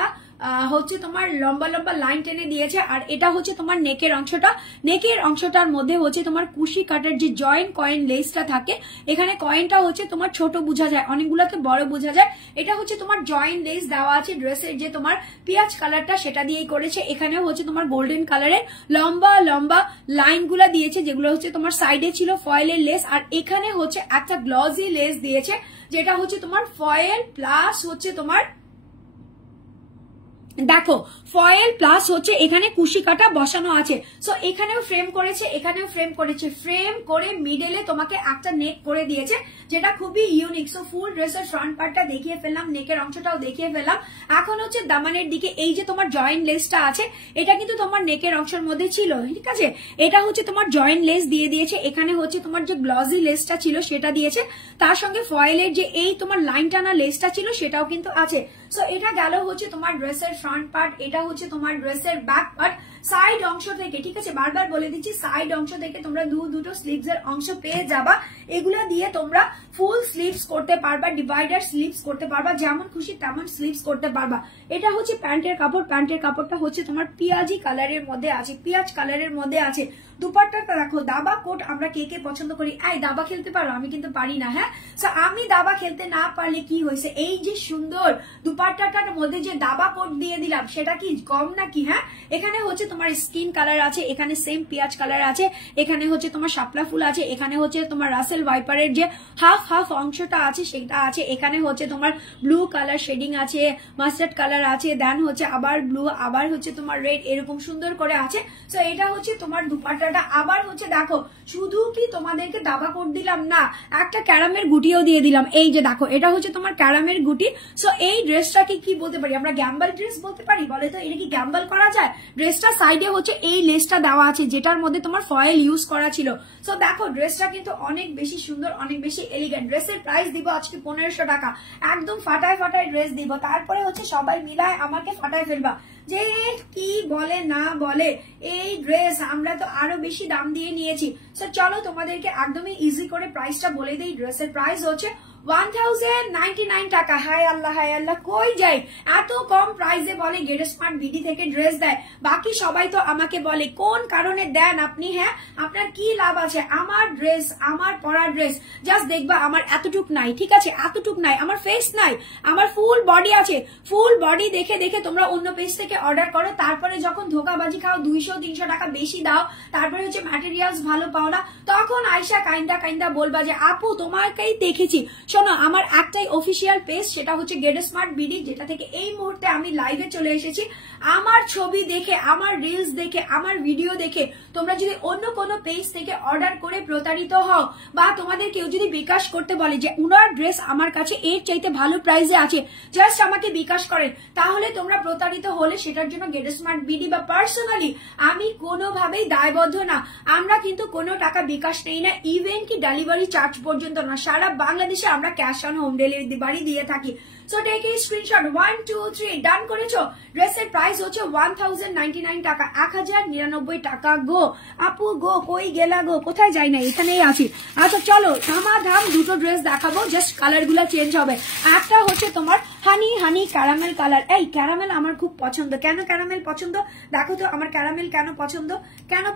হচ্ছে তোমার লম্বা লম্বা লাইন টেনে দিয়েছে। আর এটা হচ্ছে তোমার নেকের অংশটা, নেকের অংশটার মধ্যে হচ্ছে তোমার কুশি কাটার যে জয়েন্ট কয়েন লেসটা থাকে, এখানে কয়েনটা হচ্ছে তোমার ছোট বোঝা যায়, অনেকগুলোতে বড় বোঝা যায়। এটা হচ্ছে তোমার জয়েন্ট লেস দেওয়া আছে ড্রেসের যে তোমার পিয়াজ কালারটা সেটা দিয়েই করেছে। এখানেও হচ্ছে তোমার গোল্ডেন কালারের লম্বা লম্বা লাইন গুলা দিয়েছে, যেগুলো হচ্ছে তোমার সাইডে ছিল ফয়েলের লেস। আর এখানে হচ্ছে একটা গ্লজি লেস দিয়েছে, যেটা হচ্ছে তোমার ফয়েল প্লাস হচ্ছে তোমার দেখো ফয়েল প্লাস হচ্ছে এখানে কুশি কাটা বসানো আছে। সো এখানেও ফ্রেম করেছে, এখানেও ফ্রেম করেছে, ফ্রেম করে মিডলে তোমাকে একটা নেক করে দিয়েছে, যেটা খুবই ইউনিক। সো ফুল ড্রেসের ফ্রন্ট পার্টটা দেখিয়ে ফেললাম, নেকের অংশটাও দেখিয়ে ফেললাম। এখন হচ্ছে দামানের দিকে এই যে তোমার জয়েন্ট লেসটা আছে, এটা কিন্তু তোমার নেকের অংশের মধ্যে ছিল, ঠিক আছে, এটা হচ্ছে তোমার জয়েন্ট লেস দিয়ে দিয়েছে। এখানে হচ্ছে তোমার যে গ্লজি লেসটা ছিল সেটা দিয়েছে, তার সঙ্গে ফয়েলের যে এই তোমার লাইন টানা লেসটা ছিল সেটাও কিন্তু আছে। সো এটা গেল হচ্ছে তোমার ড্রেসের ফ্রন্ট পার্ট। এটা হচ্ছে তোমার ড্রেসের ব্যাক পার্ট। সাইড অংশ থেকে, ঠিক আছে, বারবার বলে দিচ্ছি, সাইড অংশ থেকে তোমরা দুটো স্লিভস এর অংশ পেয়ে যাবা। এগুলা দিয়ে তোমরা ফুল স্লিভস করতে পারবা, ডিভাইডার স্লিভস করতে পারবা, যেমন খুশি তেমন স্লিভস করতে পারবা। এটা হচ্ছে প্যান্টের কাপড়, প্যান্টের কাপড়টা হচ্ছে তোমার পিয়াজি কালারের মধ্যে আছে, পিয়াজ কালারের মধ্যে আছে। দুপাট্টাটা দেখো দাবা কোট, আমরা কে কে পছন্দ করি, এই দাবা খেলতে পারো, আমি কিন্তু পারি না, হ্যাঁ। সো আমি দাবা খেলতে না পারলে কি হয়েছে, এই যে সুন্দর দুপাট্টাটার মধ্যে যে দাবা কোট দিয়ে দিলাম সেটা কি কম নাকি, হ্যাঁ। এখানে হচ্ছে তোমার স্কিন কালার আছে, এখানে সেম পিয়াজ কালার আছে, এখানে হচ্ছে তোমার শাপলা ফুল আছে, এখানে হচ্ছে তোমার রাসেল ভাইপারের যে হাফ হাফ অংশটা আছে সেটা আছে, এখানে হচ্ছে তোমার ব্লু কালার শেডিং আছে, মাস্টার্ড কালার আছে, দেন হচ্ছে আবার ব্লু, আবার হচ্ছে তোমার রেড, এরকম সুন্দর করে আছে। সো এটা হচ্ছে তোমার দুপাট্টা। আবার হচ্ছে দেখো শুধু কি তোমাদেরকে দাবা কোট দিলাম না, একটা ক্যারামের গুটিও দিয়ে দিলাম। এই যে দেখো এটা হচ্ছে তোমার ক্যারামের গুটি। সো এই ড্রেসটাকে কি বলতে পারি আমরা, গ্যাম্বল ড্রেস বলতে পারি, বলে তো এটা কি গ্যাম্বল করা যায়? ড্রেসটা সাইডে হচ্ছে এই লেসটা দেওয়া আছে, যেটার মধ্যে তোমার ফয়েল ইউজ করা ছিল। সো দেখো ড্রেসটা কিন্তু অনেক বেশি সুন্দর, অনেক বেশি এলিগেন্ট। ড্রেসের প্রাইস দিব আজকে 1500 টাকা, একদম ফাটায় ফাটায় ড্রেস দিব। তারপরে হচ্ছে সবাই মিলায় আমাকে ফাটায় ফেলবা যে কি বলে না বলে, এই ড্রেস আমরা তো আরো বেশি দাম দিয়ে নিয়েছি। সো চলো তোমাদেরকে একদমই ইজি করে প্রাইসটা বলে দিই। ড্রেসের প্রাইস হচ্ছে 1099 টাকা। হায় আল্লাহ, হায় আল্লাহ, কই যাই এত কম প্রাইসে বলে গেট স্মার্ট বিডি থেকে ড্রেস দেয়। বাকি সবাই তো আমাকে বলে কোন কারণে দেন আপনি, হ্যাঁ আপনার কি লাভ আছে? আমার ড্রেস, আমার পরা ড্রেস জাস্ট দেখবা আমার এতটুক নাই, ঠিক আছে, এতটুক নাই, আমার ফেস নাই, আমার ফুল বডি আছে। ফুল বডি দেখে দেখে তোমরা অন্য পেজ থেকে অর্ডার করো, তারপরে যখন ধোকাবাজি খাও 200-300 টাকা বেশি দাও, তারপরে হচ্ছে ম্যাটেরিয়ালস ভালো পাও না, তখন আয়সা কাইন্দা কাইন্দা বলবা যে আপু তোমাকেই দেখেছি। শোনো আমার একটাই অফিসিয়াল পেজ, সেটা হচ্ছে গেট স্মার্ট বিডি, যেটা থেকে এই মুহূর্তে আমি লাইভে চলে এসেছি। আমার ছবি দেখে, আমার রিলস দেখে, আমার ভিডিও দেখে তোমরা যদি অন্য কোনো পেজ থেকে অর্ডার করে প্রতারিত হও, বা তোমাদের কেউ যদি বিকাশ করতে বলে যে উনার ড্রেস আমার কাছে এর চাইতে ভালো প্রাইসে আছে, জাস্ট আমাকে বিকাশ করেন, তাহলে তোমরা প্রতারিত হলে সেটার জন্য গেট স্মার্ট বিডি বা পার্সোনালি আমি কোনোভাবেই দায়বদ্ধ না। আমরা কিন্তু কোনো টাকা বিকাশ নেই না, ইভেন কি ডেলিভারি চার্জ পর্যন্ত না। সারা বাংলাদেশে আমরা ক্যাশ অন হোম ডেলিভারি দিয়ে থাকি। সো টেক এ স্ক্রিনশট, 1 2 3 ডান করেছো। ড্রেসের প্রাইস হচ্ছে 1099 টাকা, 1099 টাকা। গো আপু গো, কই গেলা গো, কোথায় যাই না, এখানেই আছি। আচ্ছা চলো ধামাধাম দুটো ড্রেস দেখাবো, জাস্ট কালার গুলা চেঞ্জ হবে। একটা হচ্ছে তোমার হানি হানি ক্যারামেল কালার। এই ক্যারামেল আমার খুব পছন্দ। কেন ক্যারামেল পছন্দ দেখো তো, আমার ক্যারামেল কেন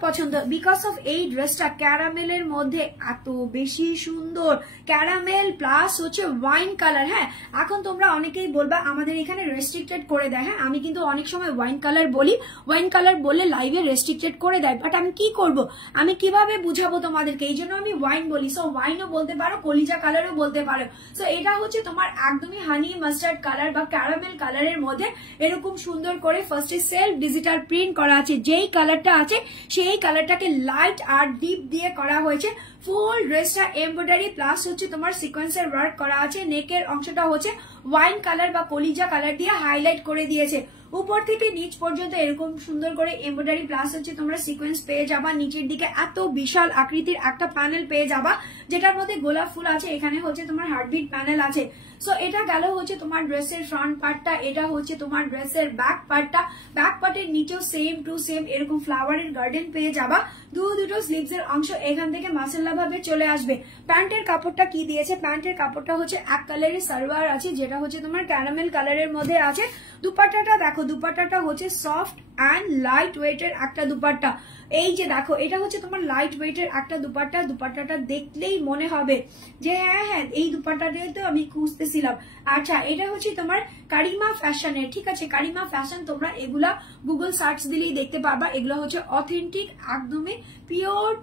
পছন্দ বিকজ অফ এই ড্রেসটা ক্যারামেলের মধ্যে এত বেশি সুন্দর, ক্যারামেল প্লাস হচ্ছে ওয়াইন কালার। হ্যাঁ, এখন তোমরা অনেকেই বলবা আমাদের এখানে রেস্ট্রিক্টেড করে দেয়। হ্যাঁ, আমি কিন্তু অনেক সময় ওয়াইন কালার বলি, ওয়াইন কালার বললে লাইভে রেস্ট্রিক্টেড করে দেয়, বাট আমি কি করব, আমি কিভাবে বুঝাবো তোমাদেরকে, এই জন্য আমি ওয়াইন বলি। সো ওয়াইনও বলতে পারো, কলিজা কালারও বলতে পারো। সো এটা হচ্ছে তোমার একদমই হানি মাস্টার্ড কালার বা ক্যারামেল কালারের মধ্যে এরকম সুন্দর করে ফার্স্টে সেলফ ডিজিটাল প্রিন্ট করা আছে। যেই কালারটা আছে সেই কালারটাকে লাইট আর ডিপ দিয়ে করা হয়েছে। ফুল ড্রেসটা এমব্রয়ডারি প্লাস হচ্ছে তোমার সিকোয়েন্সের ওয়ার্ক করা আছে। নেকের অংশটা হচ্ছে ওয়াইন কালার বা কলিজা কালার দিয়ে হাইলাইট করে দিয়েছে। উপর থেকে নিচ পর্যন্ত এরকম সুন্দর করে এমব্রয়ডারি প্লাস হচ্ছে তোমরা সিকোয়েন্স পেয়ে যাবা। নিচের দিকে এত বিশাল আকৃতির একটা প্যানেল পেয়ে যাবা, যেটার মধ্যে গোলাপ ফুল আছে। এখানে হচ্ছে তোমার হার্টবিট প্যানেল আছে। সো এটা গেল হচ্ছে তোমার ড্রেসের ফ্রন্ট পার্টটা। এটা হচ্ছে তোমার ড্রেসের ব্যাক পার্টটা। ব্যাক পার্টের নিচেও সেম টু সেম এরকম ফ্লাওয়ারের গার্ডেন পেয়ে যাবা। দুটো স্লিভস এর অংশ এখান থেকে মাসাল্লা ভাবে চলে আসবে। প্যান্টের কাপড়টা কি দিয়েছে, প্যান্টের কাপড়টা হচ্ছে এক কালারের সালোয়ার আছে, যেটা হচ্ছে তোমার ক্যারামেল কালারের মধ্যে আছে। দুপাট্টাটা দেখো, দুপাট্টাটা হচ্ছে সফট অ্যান্ড লাইট ওয়েটের একটা দুপাট্টা। এই যে দেখো, এটা হচ্ছে তোমার লাইট ওয়েটের একটা দুপাট্টা। দুপাট্টাটা দেখলেই মনে হবে যে হ্যাঁ এই দুপাট্টাটাই তো আমি খুঁজতেছিলাম। আচ্ছা, এটা হচ্ছে তোমার কারিমা ফ্যাশনের। ঠিক আছে, কারিমা ফ্যাশন, তোমরা এগুলা গুগল সার্চ দিলেই দেখতে পারবা। এগুলো হচ্ছে অথেন্টিক, একদমই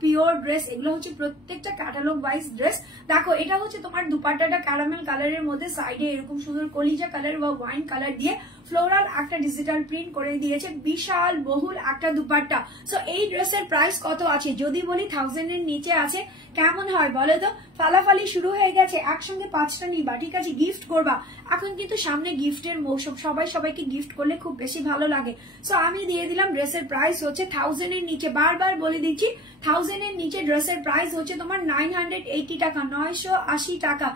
পিওর ড্রেস। এগুলো হচ্ছে প্রত্যেকটা ক্যাটালগ ওয়াইজ ড্রেস। দেখো, এটা হচ্ছে তোমার দুপাট্টাটা ক্যারামেল কালারের মধ্যে, সাইডে এরকম সুন্দর কলিজা কালার বা ওয়াইন কালার দিয়ে ফ্লোরাল একটা ডিজিটাল প্রিন্ট করে দিয়েছে। বিশাল বহুল একটা দুপাট্টা। সো এই ড্রেসের প্রাইস কত আছে যদি বলি 1000 এর নিচে আছে। কেমন হয় বলো তো? ফালাফালি শুরু হয়ে গেছে, একসঙ্গে 5টা নিবা, ঠিক আছে, গিফট করবা। এখন কিন্তু সামনে গিফটের মৌসুম, সবাইকে গিফট করলে খুব বেশি ভালো লাগে। সো আমি দিয়ে দিলাম ড্রেসের প্রাইস হচ্ছে 1000 এর নিচে। বারবার বলে দিচ্ছি, 1000 এর নিচে ড্রেসের প্রাইস হচ্ছে তোমার 980 টাকা, 980 টাকা।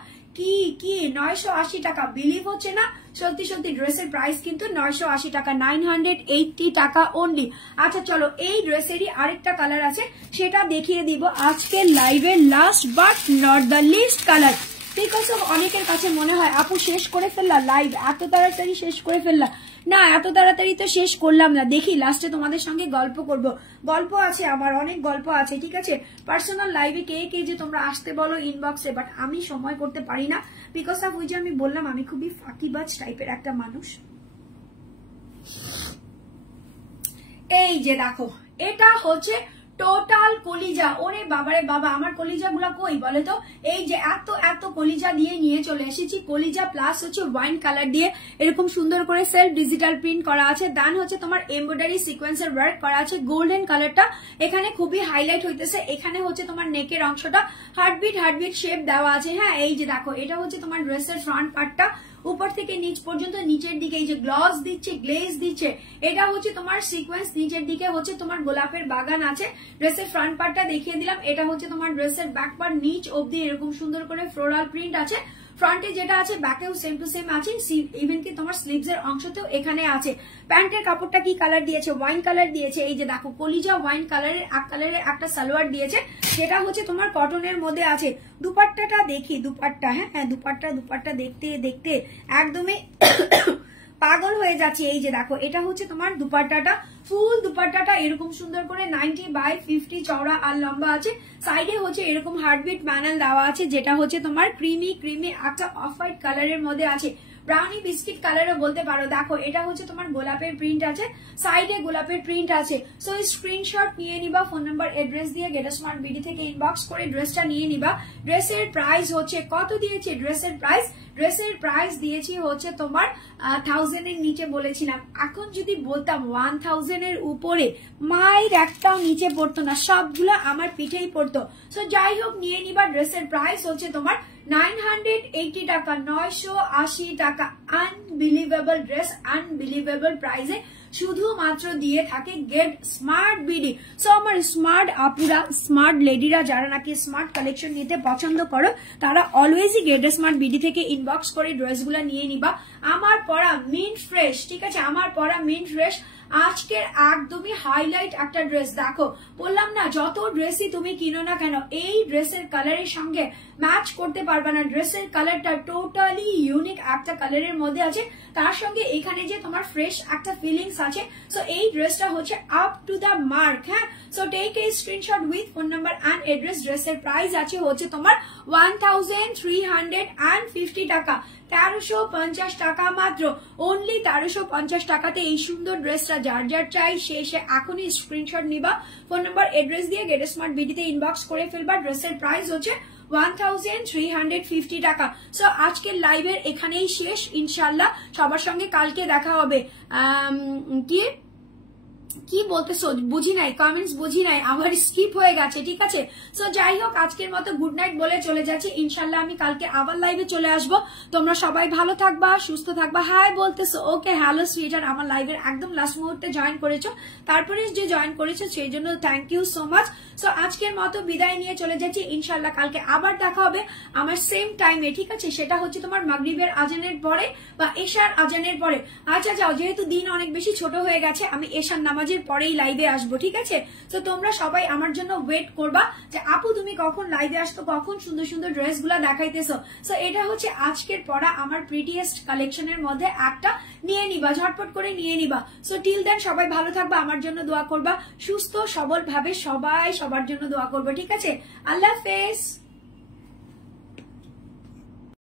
কি 980 টাকা? বিলিভ হচ্ছে না? সত্যি ড্রেসের প্রাইস কিন্তু 980 টাকা, 980 টাকা অনলি। আচ্ছা চলো, এই ড্রেসেরই আরেকটা কালার আছে, সেটা দেখিয়ে দিব আজকে লাইভের last but not the least colour. Because of অনেকের কাছে মনে হয় আপু শেষ করে ফেললা লাইভ, এত তাড়াতাড়ি শেষ করে ফেললা। না, এত তাড়াতাড়ি তো শেষ করলাম না। দেখি লাস্টে তোমাদের সঙ্গে গল্প করব। গল্প আছে আমার, অনেক গল্প আছে। ঠিক আছে, পার্সোনাল লাইভে কে যে তোমরা আসতে বলো ইনবক্সে, বাট আমি সময় করতে পারি না বিকজ অফ ওই যে আমি বললাম আমি খুবই ফাঁকিবাজ টাইপের একটা মানুষ। এই যে দেখো, এটা হচ্ছে টোটাল কলিজা। ওরে বাবারে বাবা, আমার কলিজা গুলা কই বলে তো? এই যে এত কলিজা দিয়ে নিয়ে চলে এসেছি। কলিজা প্লাস হচ্ছে ওয়াইন কালার দিয়ে এরকম সুন্দর করে সেলফ ডিজিটাল প্রিন্ট করা আছে। দেন হচ্ছে তোমার এমব্রয়ডারি সিকোয়েন্সের ওয়ার্ক করা আছে। গোল্ডেন কালারটা এখানে খুবই হাইলাইট হইতেছে। এখানে হচ্ছে তোমার নেকের অংশটা হার্টবিট শেপ দেওয়া আছে। হ্যাঁ, এই যে দেখো, এটা হচ্ছে তোমার ড্রেসের ফ্রন্ট পার্টটা। উপর থেকে নিচ পর্যন্ত নিচের দিকে এই যে গ্লস দিচ্ছে, গ্লেজ দিচ্ছে, এটা হচ্ছে তোমার সিকোয়েন্স। নিচের দিকে হচ্ছে তোমার গোলাপের বাগান আছে। ড্রেসের ফ্রন্ট পার্টটা দেখিয়ে দিলাম। এটা হচ্ছে তোমার ড্রেসের ব্যাক পার্ট, নিচ অব্দি এরকম সুন্দর করে ফ্লোরাল প্রিন্ট আছে। ফ্রন্টে যেটা আছে ব্যাকেও সেম টু সেম আছে। ইভেন কি তোমার স্লিভস এর অংশতেও এখানে আছে। প্যান্টের কাপড়টা কি কালার দিয়েছে? ওয়াইন কালার দিয়েছে। এই যে দেখো, কলিজা ওয়াইন কালারের একটা সালোয়ার দিয়েছে, যেটা হচ্ছে তোমার কটনের মধ্যে আছে। দুপাট্টাটা দেখি, দুপাট্টা, হ্যাঁ দুপাট্টা দেখতে দেখতে একদমই পাগল হয়ে যাচ্ছে। এই যে দেখো, এটা হচ্ছে তোমার দুপাট্টাটা। ফুল দুপাট্টাটা এরকম সুন্দর করে 90/50 চওড়া আর লম্বা আছে। সাইডে হচ্ছে এরকম হার্টবিট প্যানেল দেওয়া আছে, যেটা হচ্ছে তোমার ক্রিমি একটা অফ হোয়াইট কালারের মধ্যে আছে। ব্রাউনি বিস্কিট কালারও বলতে পারো। দেখো, এটা হচ্ছে তোমার গোলাপের প্রিন্ট আছে, সাইডে গোলাপের প্রিন্ট আছে। সো স্ক্রিনশট নিয়ে নিবা, ফোন নাম্বার এড্রেস দিয়ে গেট স্মার্ট বিডি থেকে ইনবক্স করে ড্রেসটা নিয়ে নিবা। ড্রেসের প্রাইস হচ্ছে কত দিয়েছে? ড্রেসের প্রাইস দিয়েছি হচ্ছে তোমার 1000 এর নিচে বলেছিলাম। এখন যদি বলতাম 1000 এর উপরে, মায়ের একটাও নিচে পড়তো না, সবগুলো আমার পিঠেই পড়তো। সো যাই হোক, নিয়ে নিবা। ড্রেসের প্রাইস হচ্ছে তোমার 980 টাকা, 980 টাকা। আনবিলিভেবল ড্রেস, আনবিলিভেবল প্রাইসে শুধুমাত্র দিয়ে থাকে গেট স্মার্ট বিডি। সো আমার স্মার্ট আপুরা, স্মার্ট লেডিরা যারা নাকি স্মার্ট কালেকশন নিতে পছন্দ করো, তারা অলওয়েজই গেট স্মার্ট বিডি থেকে ইনবক্স করে ড্রেসগুলো নিয়ে নিবা। আমার পরা মিন্ট ফ্রেশ, ঠিক আছে, আমার পরা মিন্ট ফ্রেশ। আজকের একদমই হাইলাইট একটা ড্রেস। দেখো বললাম না, যত ড্রেসই তুমি কিনো না কেন এই ড্রেসের কালারের সঙ্গে ম্যাচ করতে পারবে না। ড্রেসের কালারটা টোটালি ইউনিক একটা কালারের মধ্যে আছে, তার সঙ্গে এখানে যে তোমার ফ্রেশ একটা ফিলিংস আছে। সো এই ড্রেসটা হচ্ছে আপ টু দ্য মার্ক। হ্যাঁ, so take a screenshot with phone number and address. ড্রেসের প্রাইস আছে হচ্ছে তোমার 1350 টাকা, 1350 টাকা মাত্র, অনলি 1350 টাকাতে এই সুন্দর ড্রেসটা। যার যার চাই সে এখনই স্ক্রিনশট নিবা, ফোন নাম্বার এড্রেস দিয়ে গেট স্মার্ট বিডিতে ইনবক্স করে ফেলবা। ড্রেসের প্রাইস হচ্ছে 1350 টাকা। সো আজকের লাইভের এখানেই শেষ, ইনশাল্লাহ সবার সঙ্গে কালকে দেখা হবে। কি বলতেছো বুঝি নাই, কমেন্টস বুঝি নাই, আমার স্কিপ হয়ে গেছে, ঠিক আছে। সো যাই হোক, আজকের মতো গুড নাইট বলে চলে যাচ্ছি। ইনশাল্লাহ আমি কালকে আবার লাইভে চলে আসবো। তোমরা সবাই ভালো থাকবা, সুস্থ থাকবা। হাই বলতেছো, ওকে, হ্যালো সুইটার, আমার লাইভের একদম লাস্ট মুহূর্তে জয়েন করেছো, তারপরে যে জয়েন করেছো সেই জন্য thank you so much. So আজকের মতো বিদায় নিয়ে চলে যাচ্ছি। ইনশাল্লাহ কালকে আবার দেখা হবে আমার সেম টাইমে, ঠিক আছে। সেটা হচ্ছে তোমার মাগরিবের আজানের পরে বা এশার আজানের পরে। আচ্ছা যাও, যেহেতু দিন অনেক বেশি ছোট হয়ে গেছে, আমি এশার নামাজের পরেই লাইভে আসবো, ঠিক আছে। তো তোমরা সবাই আমার জন্য ওয়েট করবা যে আপু তুমি কখন লাইভে আসতো, কখন সুন্দর সুন্দর ড্রেস গুলা দেখাইতেছো। সো এটা হচ্ছে আজকের পরা আমার প্রিটিয়েস্ট কালেকশনের মধ্যে একটা, নিয়ে নিবা, ঝটপট করে নিয়ে নিবা। সো টিল দেন সবাই ভালো থাকবা, আমার জন্য দোয়া করবা, সুস্থ সবল ভাবে সবাই সবার জন্য দোয়া করবো, ঠিক আছে। আল্লাহ হাফেজ।